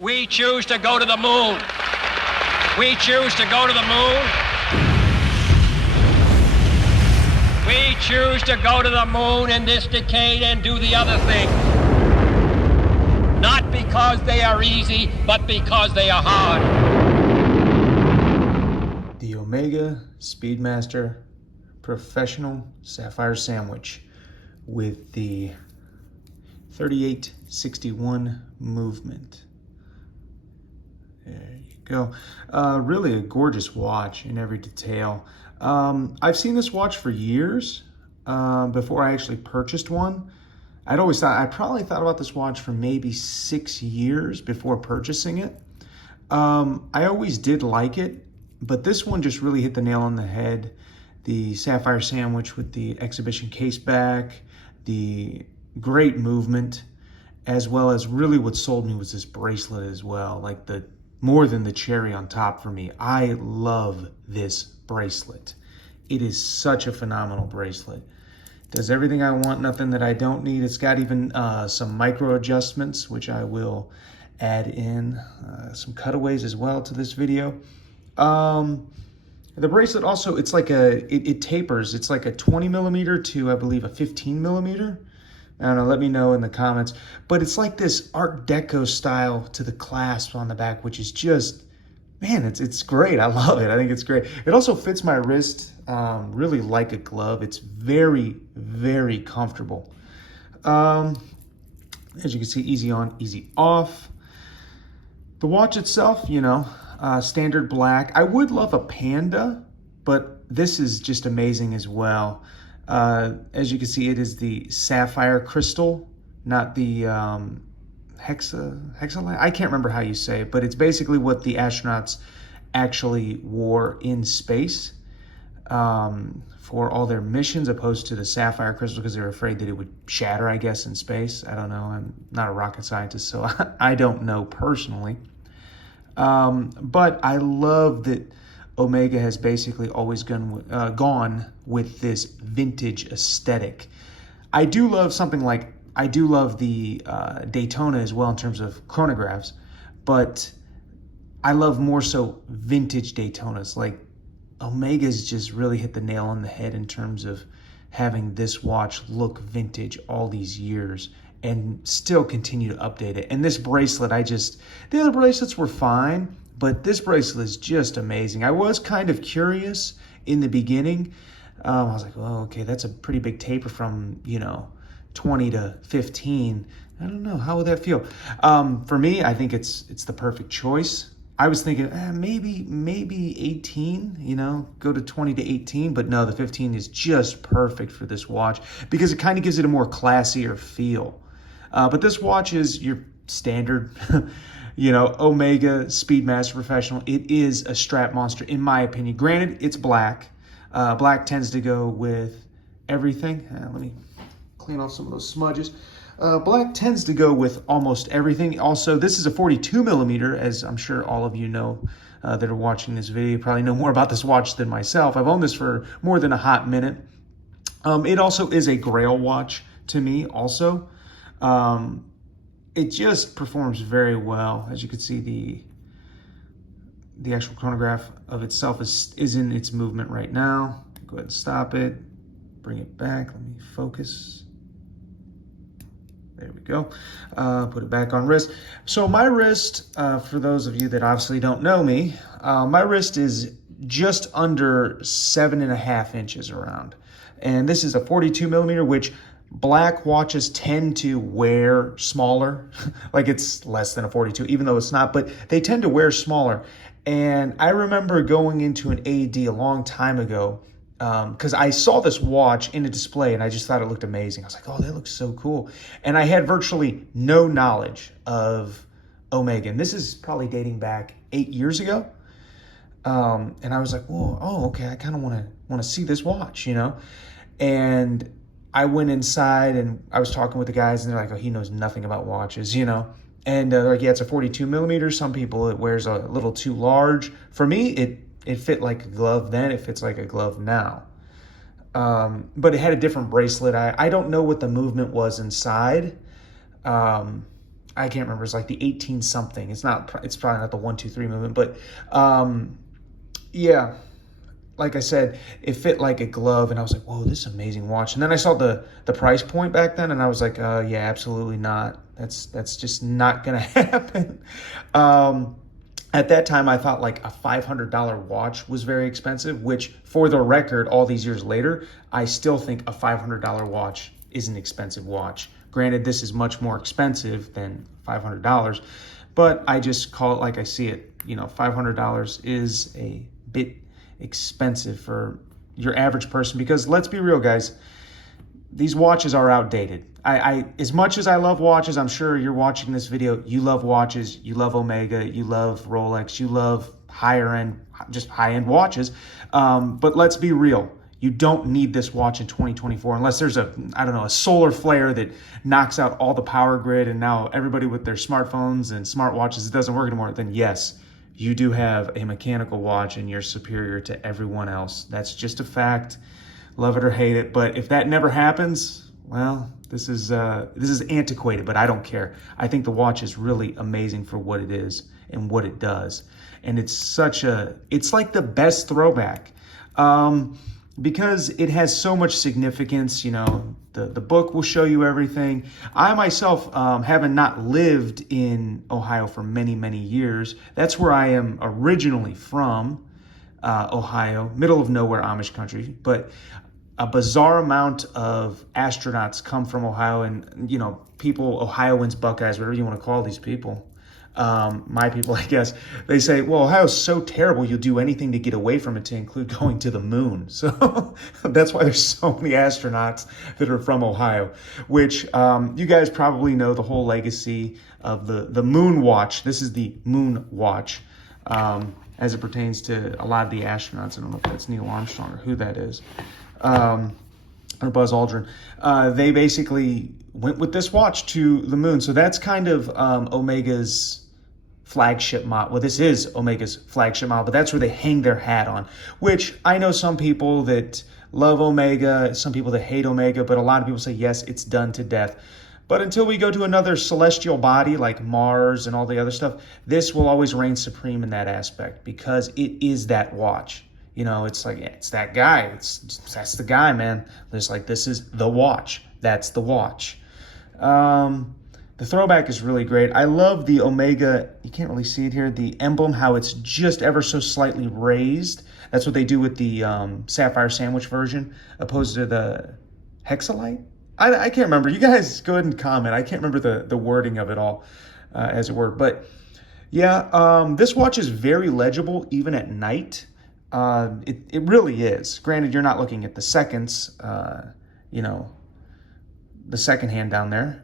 We choose to go to the moon. We choose to go to the moon. We choose to go to the moon in this decade and do the other thing. Not because they are easy, but because they are hard. The Omega Speedmaster Professional Sapphire Sandwich with the 3861 movement. There you go. Really a gorgeous watch in every detail. I've seen this watch for years before I actually purchased one. I probably thought about this watch for maybe 6 years before purchasing it. I always did like it, but this one just really hit the nail on the head. The Sapphire Sandwich with the exhibition case back, the great movement, as well as really what sold me was this bracelet as well, like more than the cherry on top for me. I love this bracelet. It is such a phenomenal bracelet. Does everything I want, nothing that I don't need. It's got even some micro adjustments, which I will add in some cutaways as well to this video. The bracelet also, it's like it tapers. It's like a 20 millimeter to, I believe, a 15 millimeter. I don't know, let me know in the comments. But it's like this Art Deco style to the clasp on the back, which is just, man, it's great. I love it. I think it's great. It also fits my wrist really like a glove. It's very, very comfortable. As you can see, easy on, easy off. The watch itself, standard black. I would love a panda, but this is just amazing as well. As you can see, it is the sapphire crystal, not the hexaline. I can't remember how you say it, but it's basically what the astronauts actually wore in space for all their missions, opposed to the sapphire crystal because they were afraid that it would shatter, I guess, in space. I don't know. I'm not a rocket scientist, so I don't know personally. But I love that Omega has basically always gone with this vintage aesthetic. I do love the Daytona as well in terms of chronographs, but I love more so vintage Daytonas. Like Omega's just really hit the nail on the head in terms of having this watch look vintage all these years and still continue to update it. And this bracelet, the other bracelets were fine, but this bracelet is just amazing. I was kind of curious in the beginning. I was like, oh, okay, that's a pretty big taper from, 20 to 15. I don't know, how would that feel? For me, I think it's the perfect choice. I was thinking maybe 18, go to 20 to 18, but no, the 15 is just perfect for this watch because it kind of gives it a more classier feel. But this watch is your standard, Omega Speedmaster Professional. It is a strap monster, in my opinion. Granted, it's black. Black tends to go with everything. Let me clean off some of those smudges. Black tends to go with almost everything. Also, this is a 42 millimeter, as I'm sure all of you know that are watching this video. You probably know more about this watch than myself. I've owned this for more than a hot minute. It also is a grail watch to me also. It just performs very well. As you can see, the actual chronograph of itself is in its movement right now. Go ahead and stop it. Bring it back. Let me focus. There we go. Put it back on wrist. So my wrist, for those of you that obviously don't know me, my wrist is just under 7.5 inches around. And this is a 42 millimeter, which black watches tend to wear smaller. Like it's less than a 42, even though it's not, but they tend to wear smaller. And I remember going into an AD a long time ago because I saw this watch in a display and I just thought it looked amazing. I was like, oh, that looks so cool. And I had virtually no knowledge of Omega. And this is probably dating back 8 years ago. And I was like, whoa, oh, okay, I kind of want to see this watch, And I went inside and I was talking with the guys and they're like, oh, he knows nothing about watches, And they're like, yeah, it's a 42 millimeter. Some people, it wears a little too large. For me, it fit like a glove then. It fits like a glove now. But it had a different bracelet. I don't know what the movement was inside. I can't remember. It's like the 18 something. It's probably not the 1-2-3 movement, but yeah, like I said, it fit like a glove, and I was like, whoa, this is an amazing watch. And then I saw the price point back then, and I was like, yeah, absolutely not. That's just not gonna happen. At that time, I thought like a $500 watch was very expensive, which, for the record, all these years later, I still think a $500 watch is an expensive watch. Granted, this is much more expensive than $500, but I just call it like I see it. You know, $500 is a bit expensive for your average person, because let's be real, guys, these watches are outdated. I as much as I love watches, I'm sure you're watching this video, you love watches, you love Omega, you love Rolex, you love higher end, just high-end watches. But let's be real. You don't need this watch in 2024 unless there's a solar flare that knocks out all the power grid, and now everybody with their smartphones and smartwatches, it doesn't work anymore. Then yes, you do have a mechanical watch and you're superior to everyone else. That's just a fact. Love it or hate it. But if that never happens, well, this is antiquated, but I don't care. I think the watch is really amazing for what it is and what it does. And it's like the best throwback. Because it has so much significance. You know, the book will show you everything. I myself, having not lived in Ohio for many, many years, that's where I am originally from, Ohio, middle of nowhere Amish country. But a bizarre amount of astronauts come from Ohio, and, you know, people, Ohioans, Buckeyes, whatever you want to call these people. My people, I guess, they say, well, Ohio's so terrible, you'll do anything to get away from it, to include going to the moon. So that's why there's so many astronauts that are from Ohio, which you guys probably know the whole legacy of the Moonwatch. This is the Moonwatch, as it pertains to a lot of the astronauts. I don't know if that's Neil Armstrong or who that is, or Buzz Aldrin. They basically went with this watch to the moon. So that's kind of Omega's flagship model. Well, this is Omega's flagship model, but that's where they hang their hat on, which I know some people that love Omega, some people that hate Omega, but a lot of people say, yes, it's done to death. But until we go to another celestial body like Mars and all the other stuff, this will always reign supreme in that aspect, because it is that watch. You know, it's like, yeah, it's that guy. That's the guy, man. It's like, this is the watch. That's the watch. The throwback is really great. I love the Omega. You can't really see it here. The emblem, how it's just ever so slightly raised. That's what they do with the Sapphire Sandwich version, opposed to the Hexalite. I can't remember. You guys go ahead and comment. I can't remember the wording of it all, as it were. But yeah, this watch is very legible even at night. It really is. Granted, you're not looking at the seconds, you know, the second hand down there,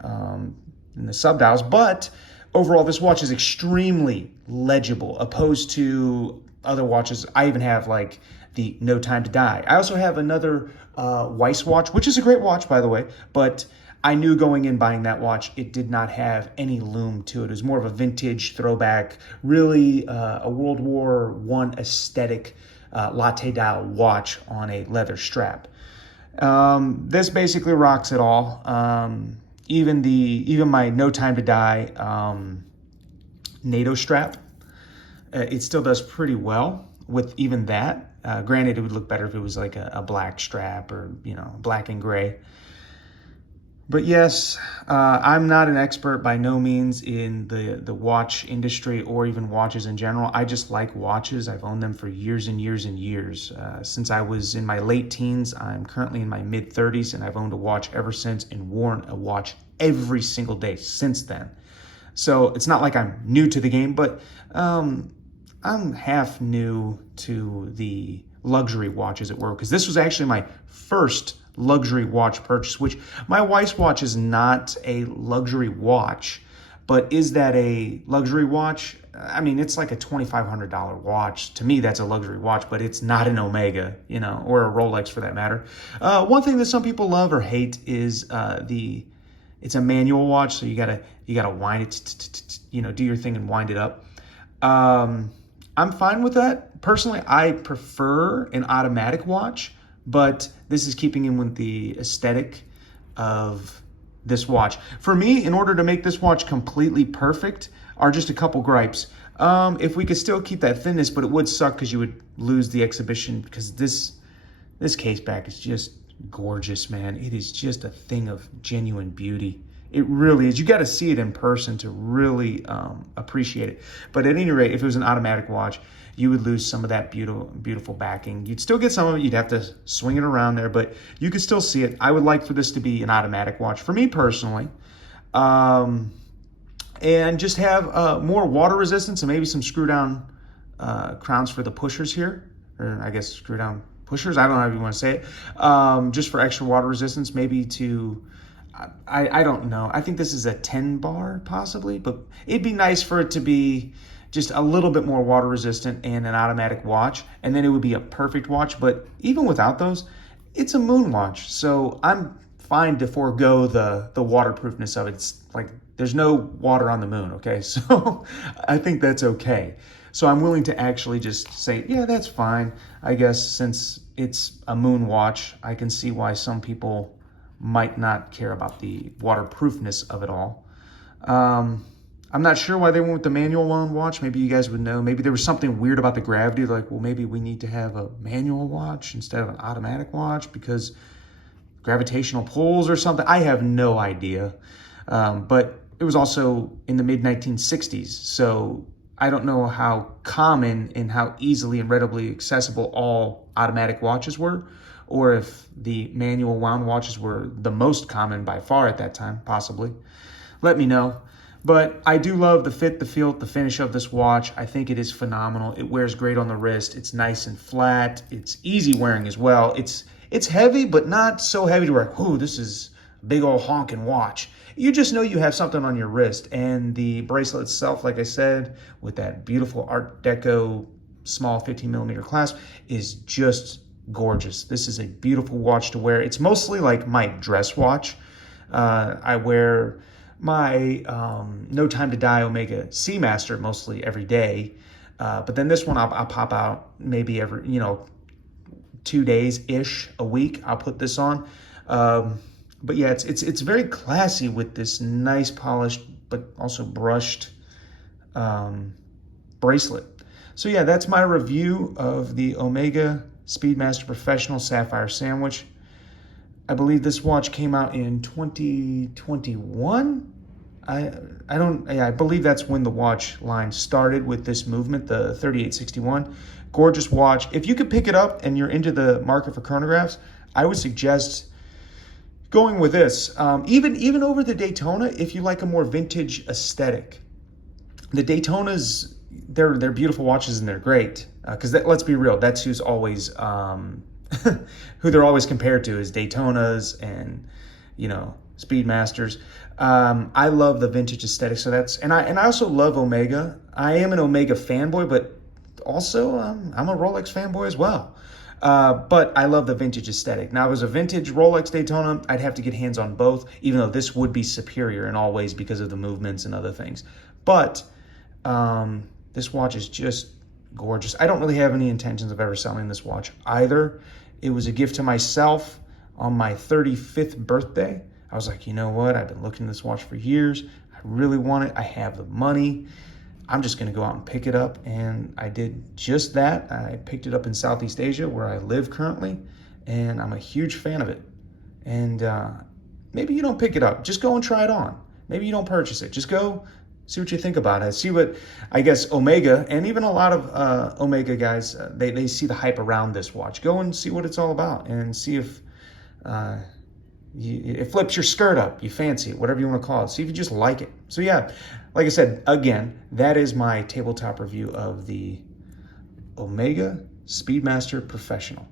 in the subdials, but overall this watch is extremely legible, opposed to other watches. I even have like the No Time to Die. I also have another Weiss watch, which is a great watch, by the way, but I knew going in buying that watch, it did not have any lume to it. It was more of a vintage throwback, really a World War I aesthetic latte dial watch on a leather strap. This basically rocks it all. Even my No Time to Die NATO strap, it still does pretty well with even that. Granted, it would look better if it was like a black strap, or, you know, black and gray. But yes, I'm not an expert by no means in the watch industry or even watches in general. I just like watches. I've owned them for years and years and years. Since I was in my late teens, I'm currently in my mid-30s, and I've owned a watch ever since and worn a watch every single day since then. So it's not like I'm new to the game, but I'm half new to the luxury watch, as it were, because this was actually my first luxury watch purchase, which my wife's watch is not a luxury watch, but is that a luxury watch? I mean, it's like a $2,500 watch. To me, that's a luxury watch, but it's not an Omega, you know, or a Rolex for that matter. One thing that some people love or hate is it's a manual watch, so you gotta wind it, you know, do your thing and wind it up. I'm fine with that. Personally, I prefer an automatic watch, but this is keeping in with the aesthetic of this watch. For me, in order to make this watch completely perfect, are just a couple gripes. If we could still keep that thinness, but it would suck because you would lose the exhibition, because this case back is just gorgeous, man. It is just a thing of genuine beauty. It really is. You got to see it in person to really appreciate it. But at any rate, if it was an automatic watch, you would lose some of that beautiful backing. You'd still get some of it. You'd have to swing it around there, but you could still see it. I would like for this to be an automatic watch for me personally. And just have more water resistance and maybe some screw down crowns for the pushers here. Or I guess screw down pushers. I don't know how you want to say it. Just for extra water resistance, maybe to... I don't know. I think this is a 10 bar possibly, but it'd be nice for it to be just a little bit more water resistant and an automatic watch, and then it would be a perfect watch. But even without those, it's a Moonwatch, so I'm fine to forego the waterproofness of it. It's like there's no water on the moon, okay? So I think that's okay. So I'm willing to actually just say, yeah, that's fine. I guess since it's a Moonwatch, I can see why some people might not care about the waterproofness of it all. I'm not sure why they went with the manual one watch. Maybe you guys would know. Maybe there was something weird about the gravity. Like, well, maybe we need to have a manual watch instead of an automatic watch because gravitational pulls or something. I have no idea. But it was also in the mid-1960s. So I don't know how common and how easily and readily accessible all automatic watches were, or if the manual wound watches were the most common by far at that time, possibly. Let me know. But I do love the fit, the feel, the finish of this watch. I think it is phenomenal. It wears great on the wrist. It's nice and flat. It's easy wearing as well. It's heavy, but not so heavy to where, oh, this is a big old honking watch. You just know you have something on your wrist. And the bracelet itself, like I said, with that beautiful Art Deco small 15 millimeter clasp, is just gorgeous. This is a beautiful watch to wear. It's mostly like my dress watch. I wear my No Time to Die Omega Speedmaster mostly every day. But then this one I'll pop out maybe every, 2 days-ish a week. I'll put this on. But yeah, it's very classy with this nice polished but also brushed bracelet. So yeah, that's my review of the Omega Speedmaster Professional Sapphire Sandwich. I believe this watch came out in 2021. I believe that's when the watch line started with this movement, the 3861. Gorgeous watch. If you could pick it up and you're into the market for chronographs, I would suggest going with this. Even over the Daytona, if you like a more vintage aesthetic. The Daytonas, they're beautiful watches and they're great. Because let's be real, that's who's always who they're always compared to is Daytonas and Speedmasters. I love the vintage aesthetic, so and I also love Omega. I am an Omega fanboy, but also I'm a Rolex fanboy as well. But I love the vintage aesthetic. Now, if it was a vintage Rolex Daytona, I'd have to get hands on both, even though this would be superior in all ways because of the movements and other things. But this watch is just gorgeous. I don't really have any intentions of ever selling this watch either. It was a gift to myself on my 35th birthday. I was like, you know what? I've been looking at this watch for years. I really want it. I have the money. I'm just going to go out and pick it up. And I did just that. I picked it up in Southeast Asia where I live currently. And I'm a huge fan of it. And maybe you don't pick it up. Just go and try it on. Maybe you don't purchase it. Just go see what you think about it. See what, I guess, Omega, and even a lot of Omega guys, they see the hype around this watch. Go and see what it's all about and see if it flips your skirt up, you fancy it, whatever you want to call it. See if you just like it. So yeah, like I said, again, that is my tabletop review of the Omega Speedmaster Professional.